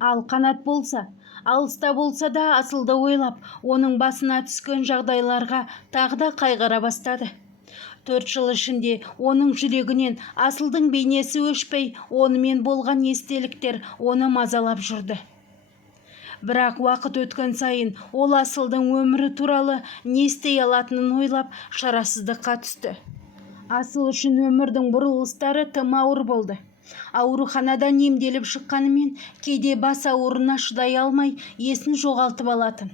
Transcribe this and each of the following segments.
Ал Қанат болса, алыста болса да Асылды ойлап, оның басына түскен жағдайларға тағы да қайғыра бастады. 4 жыл ішінде оның жүрегінен Асылдың бейнесі өшпей, онымен болған естеліктер оны мазалап жүрді. Бірақ уақыт өткен сайын ол Асылдың өмірі туралы не істей алатынын ойлап шарасыздыққа түсті. Асыл үшін өмірдің бұрылыстары тым ауыр болды. Ауруханадан емделіп шыққанымен кейде бас ауырына шыдай алмай есін жоғалтып алатын.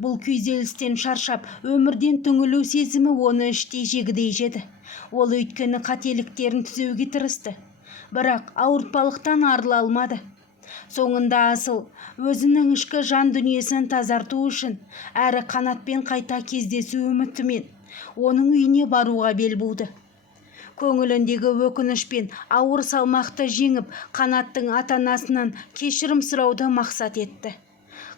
Бұл күйзелістен шаршап, өмірден түңілу сезімі оны іштей жегідей жеді. Ол өйткені қателіктерін түзеуге тырысты, бірақ ауыртпалықтан арыла алмады. Соңында Асыл өзінің ішкі жан дүниесін тазарту үшін әрі Қанатпен қайта кездесу үмітімен оның үйіне баруға бел буды. Көңіліндегі өкінішпен ауыр салмақты жеңіп, Қанаттың ата-анасынан кешірім сұрауды мақсат етті.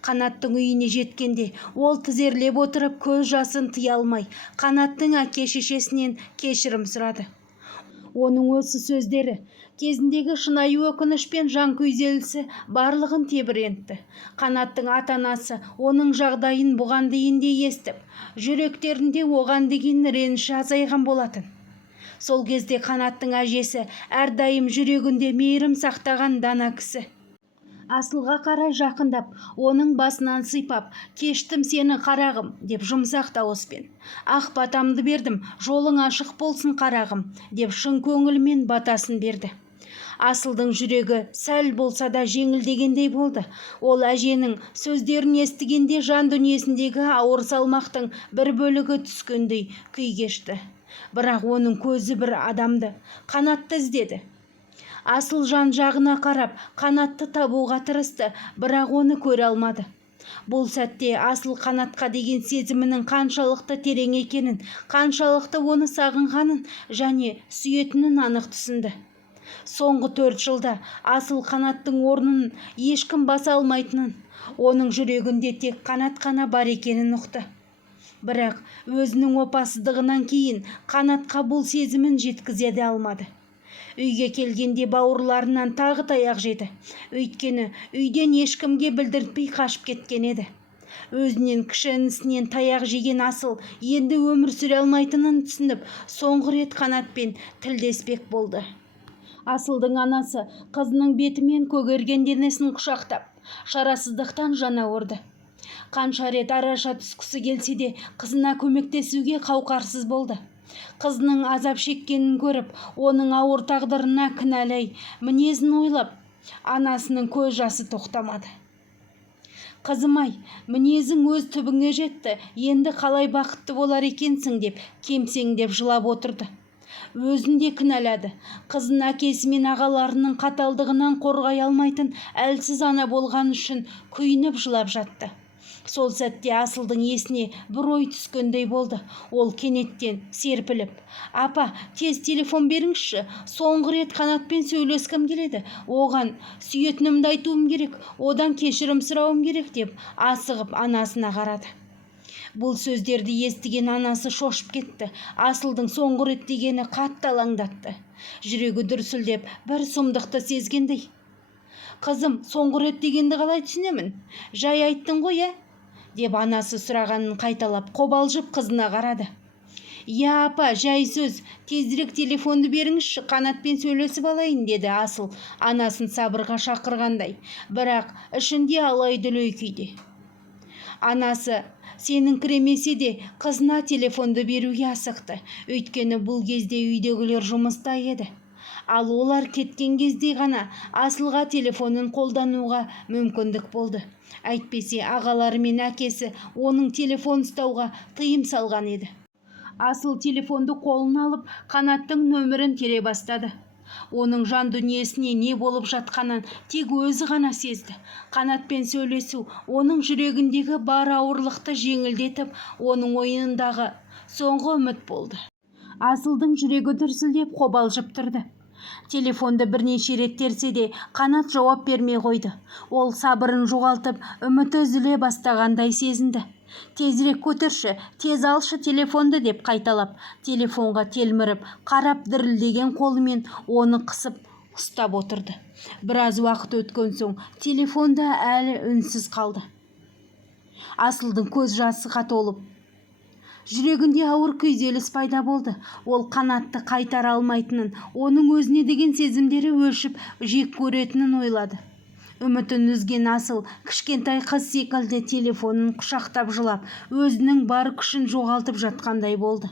Қанаттың үйіне жеткенде ол тізерлеп отырып көз жасын тыя алмай, Қанаттың әке-шешесінен кешірім сұрады. Оның осы сөздері кезіндегі шынайы өкініш пен жан күйзелісі барлығын тебірентті. Қанаттың ата-анасы оның жағдайын бұған дейін де естіп, жүректерінде оған деген реніші азайған болатын. Сол кезде Қанаттың әжесі әрдайым жүрегінде мейірім сақтаған дана кісі. Асылға қарай жақындап, оның басынан сипап, «Кештім сені қарағым» деп жұмсақ дауыспен. «Ақ батамды бердім, жолың ашық болсын қарағым» деп шын көңілмен батасын берді. Асылдың жүрегі сәл болса да жеңілдегендей болды. Ол әженің сөздерін естігенде жан дүниесіндегі ауыр салмақтың бір бөлігі түскендей күй кешті. Бірақ оның көзі бір адамды, Қанатты іздеді. Асыл жан жағына қарап, Қанатты табуға тырысты, бірақ оны көре алмады. Бұл сәтте Асыл Қанатқа деген сезімінің қаншалықты терең екенін, қаншалықты оны сағынғанын және сүйетінін анық түсінді. Соңғы 4 жылда Асыл Қанаттың орнын ешкім баса алмайтынын, оның жүрегінде тек Қанат қана бар екенін ұқты. Бірақ өзінің опасыздығынан кейін Қанатқа бұл сезімін жеткізе де алмады. Үйге келгенде бауырларынан тағы таяқ жеді. Өйткені үйден ешкімге білдіртпей қашып кеткен еді. Өзінен кіші інісінен таяқ жеген Асыл енді өмір сүре алмайтынын түсініп, соңғы рет Қанатпен тілдеспек болды. Асылдың анасы қызының бетімен көгерген денесін құшақтап, шарасыздықтан жана ауырды. Қанша рет араша түскісі келсе де, қызына көмектесуге қауқарсыз болды. Қызының азап шеккенін көріп, оның ауыр тағдырына кінәлай, мінезін ойлап, анасының көз жасы тоқтамады. «Қызым-ай, мінезің өз түбіңе жетті, енді қалай бақытты болар екенсің» деп кемсеңдеп жылап отырды. Өзін де кінәлады. Қызын әкесі мен ағаларының қаталдығынан қорғай алмайтын әлсіз ана болған үшін күйініп жылап жатты. Сол сәтте Асылдың есіне бір ой түскендей болды. Ол кенеттен серпіліп, «Апа, тез телефон беріңізші, соңғы рет Қанатпен сөйлескім келеді. Оған сүйетінімді айтуым керек, одан кешірім сұрауым керек» деп асығып анасына қарады. Бұл сөздерді естіген анасы шошып кетті. Асылдың соңғы рет дегені қатты алаңдатты. Жүрегі дүрсілдеп, бір сұмдықты сезгендей. «Қызым, соңғы рет дегенді қалай түсінемін? Жай айттың ғой, деп анасы сұрағанын қайталап, қобалжып қызына қарады. «Я, апа, жай сөз, тезірек телефонды беріңізші, Қанатпен сөйлесіп алайын» деді Асыл, анасын сабырға шақырғандай, бірақ ішінде алай-дүлей күйде. Анасы сеніңкіремесе де қызына телефонды беруге асықты, өйткені бұл кезде үйдегілер жұмыста еді. Ал олар кеткен кезде ғана Асылға телефонын қолдануға мүмкіндік болды. Әйтпесе ағалары мен әкесі оның телефон ұстауға тыйым салған еді. Асыл телефонды қолына алып, Қанаттың нөмірін тере бастады. Оның жан дүниесіне не болып жатқанын тек өзі ғана сезді. Қанатпен сөйлесу оның жүрегіндегі бар ауырлықты жеңілдетіп, оның ойындағы соңғы үміт болды. Асылдың жүрегі дүрсілдеп қобалжып тұрды. Телефонды бірнеше рет терсе де Қанат жауап бермей қойды. Ол сабырын жоғалтып, үміті үзіле бастағандай сезінді. «Тезірек көтерші, тез алшы телефонды» деп қайталап, телефонға телміріп, қарап дірілдеген қолымен оны қысып, ұстап отырды. Біраз уақыт өткен соң телефонда әлі үнсіз қалды. Асылдың көз жасыға толып жүрегінде ауыр күйзеліс пайда болды. Ол Қанатты қайтара алмайтынын, оның өзіне деген сезімдері өшіп, жек көретінін ойлады. Үмітін үзген Асыл кішкентай қыз секілді телефонын құшақтап жылап, өзінің бар күшін жоғалтып жатқандай болды.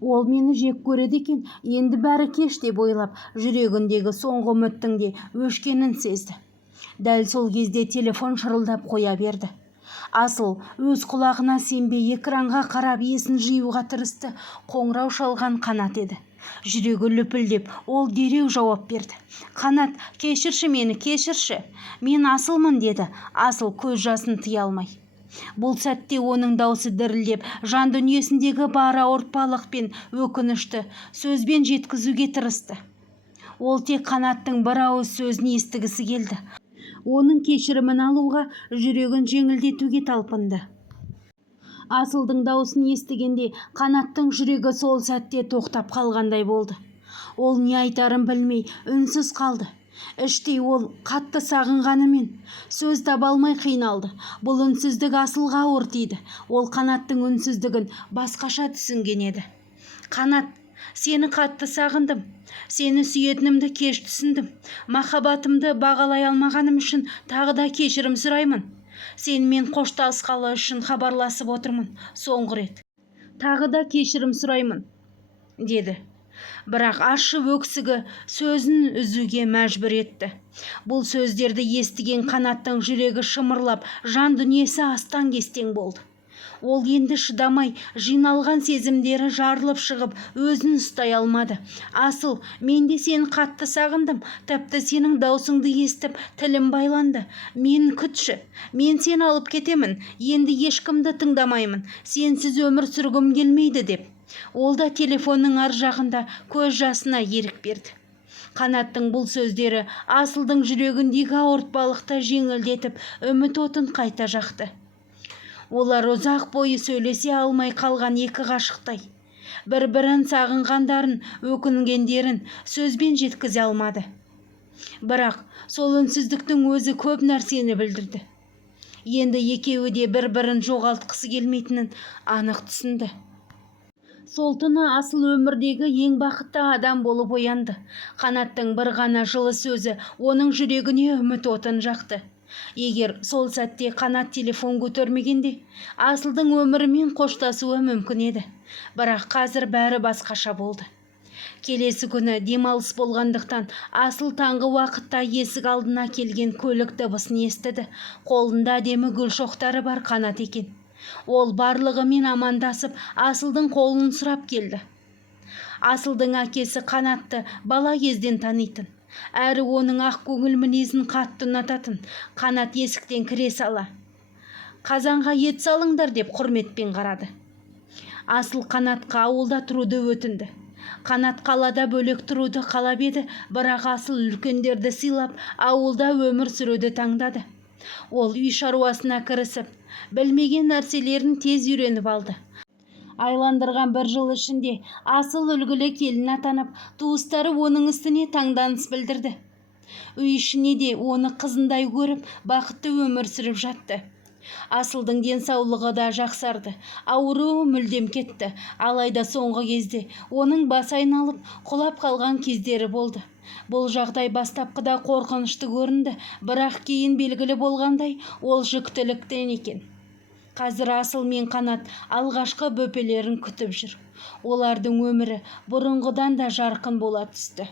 Ол мені жек көреді екен, енді бәрі кеш деп ойлап, жүрегіндегі соңғы үміттің де өшкенін сезді. Дәл сол кезде телефон шырылдап қоя берді. Асыл өз құлағына сенбей экранға қарап есін жиюға тырысты. Қоңырау шалған Қанат еді. Жүрегі лүпілдеп, ол дереу жауап берді. «Қанат, кешірші мені, кешірші. Мен Асылмын», деді. Асыл көз жасын тыя алмай. Бұл сәтте оның даусы дірілдеп, жан дүниесіндегі бар ауыртпалық пен өкінішті сөзбен жеткізуге тырысты. Ол тек Қанаттың бір ауыз сөзін естігісі келді. Оның кешірімін алуға, жүрегін жеңілдетуге талпынды. Асылдың даусын естігенде Қанаттың жүрегі сол сәтте тоқтап қалғандай болды. Ол не айтарын білмей үнсіз қалды. Іштей ол қатты сағынғанымен сөз таба алмай қиналды. Бұл үнсіздік Асылға ауыр тиді. Ол Қанаттың үнсіздігін басқаша түсінген еді. «Қанат, сені қатты сағындым. Сені сүйетінімді кеш түсіндім. Махаббатымды бағалай алмағаным үшін тағы да кешірім сұраймын. Сенімен қоштасқалы үшін хабарласып отырмын. Соңғы рет. Тағы да кешірім сұраймын», деді. Бірақ ащы өксігі сөзін үзуге мәжбүр етті. Бұл сөздерді естіген Қанаттың жүрегі шымырлап, жан дүниесі астан-кестең болды. Ол енді шыдамай, жиналған сезімдері жарылып шығып, өзін ұстай алмады. «Асыл, мен де сені қатты сағындым. Тіпті сенің даусыңды естіп, тілім байланды. Мен күтші. Мен сені алып кетемін. Енді ешкімді тыңдамаймын. Сенсіз өмір сүргім келмейді», деп. Ол да телефонның ар жағында көз жасына ерік берді. Қанаттың бұл сөздері Асылдың жүрегіндегі ауыртпалықты жеңілдетіп, үміт отын қайта жақты. Олар ұзақ бойы сөйлесе алмай қалған екі ғашықтай. Бір-бірін сағынғандарын, өкінгендерін сөзбен жеткізе алмады. Бірақ сол үнсіздіктің өзі көп нәрсені білдірді. Енді екеуі де бір-бірін жоғалтқысы келмейтінін анық түсінді. Сол түні Асыл өмірдегі ең бақытты адам болып оянды. Қанаттың бір ғана жылы сөзі оның жүрегіне үміт отын жақты. Егер сол сәтте Қанат телефон көтермегенде, Асылдың өмірімен қоштасуы мүмкін еді. Бірақ қазір бәрі басқаша болды. Келесі күні демалыс болғандықтан Асыл таңғы уақытта есік алдына келген көлік дыбысын естіді. Қолында әдемі гүл шоқтары бар Қанат екен. Ол барлығымен амандасып, Асылдың қолын сұрап келді. Асылдың әкесі Қанатты бала кезден танитын. Әрі оның ақ көңіл мінезін қатты ұнататын. Қанат есіктен кіре сала, «Қазанға ет салыңдар», деп құрметпен қарады. Асыл Қанатқа ауылда тұруды өтінді. Қанат қалада бөлек тұруды қалап еді, бірақ Асыл үлкендерді сыйлап, ауылда өмір сүруді таңдады. Ол үй шаруасына кірісіп, білмеген нәрселерін тез үйреніп алды. Айландырған бір жыл ішінде Асыл үлгілі келін атанып, туыстары оның үстіне таңданыс білдірді. Үй ішіне де оны қызындай көріп, бақытты өмір сүріп жатты. Асылдың денсаулығы да жақсарды, ауруы мүлдем кетті. Алайда соңғы кезде оның бас айналып, құлап қалған кездері болды. Бұл жағдай бастапқыда қорқынышты көрінді, бірақ кейін белгілі болғандай, ол жүктіліктен екен. Қазір Асыл мен Қанат алғашқы бөпелерін күтіп жүр. Олардың өмірі бұрынғыдан да жарқын бола түсті.